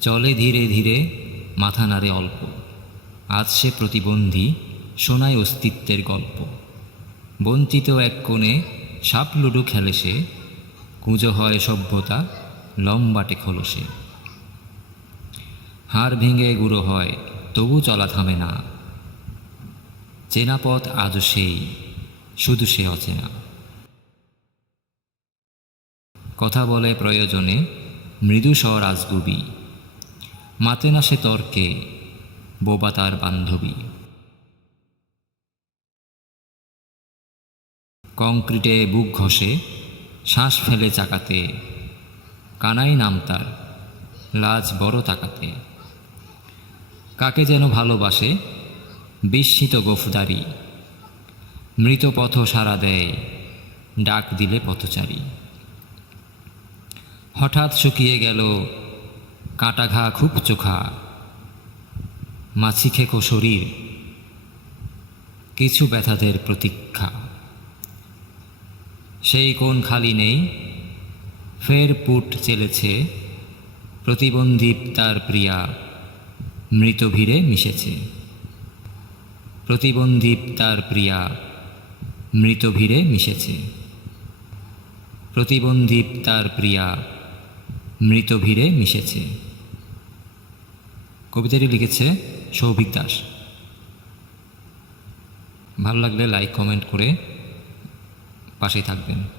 চলে ধীরে ধীরে, মাথা নাড়ে অল্প, আজ সে প্রতিবন্ধী, শোনায় অস্তিত্বের গল্প। বঞ্চিত এক কোণে সাপ লুডু খেলে সে, কুঁজো হয় সভ্যতা লম্বাটে খোলসে। হাড় ভেঙে গুঁড়ো হয়, তবু চলা থামে না, চেনা পথ আজও সেই, শুধু সে অচেনা। কথা বলে প্রয়োজনে, মৃদু স্বর আজগুবি, মাতে না সে তর্কে, বোবা তার বান্ধবী। কংক্রিটে বুক ঘষে, শ্বাস ফেলে চাকাতে, কানাই নাম তার, লাজ বড় তাকাতে। কাকে যেন ভালোবাসে, বিস্মিত গোফদারি, মৃত পথ সাড়া দেয়, ডাক দিলে পথচারী। হঠাৎ শুকিয়ে গেল, কাটা ঘা খুব চোখা, মাছি খেকো শরীর, কিছু ব্যথাদের প্রতীক্ষা। সেই কোণ খালি নেই, ফের পুট চেলেছে, প্রতিবন্ধী তার প্রিয়া, মৃত ভিড়ে মিশেছে। প্রতিবন্ধী তার প্রিয়া, মৃত ভিড়ে মিশেছে। প্রতিবন্ধী তার প্রিয়া, মৃত ভিড়ে মিশেছে। কবিতাটি লিখেছে সৌভিক দাস। ভালো লাগলে লাইক কমেন্ট করে পাশেই থাকবেন।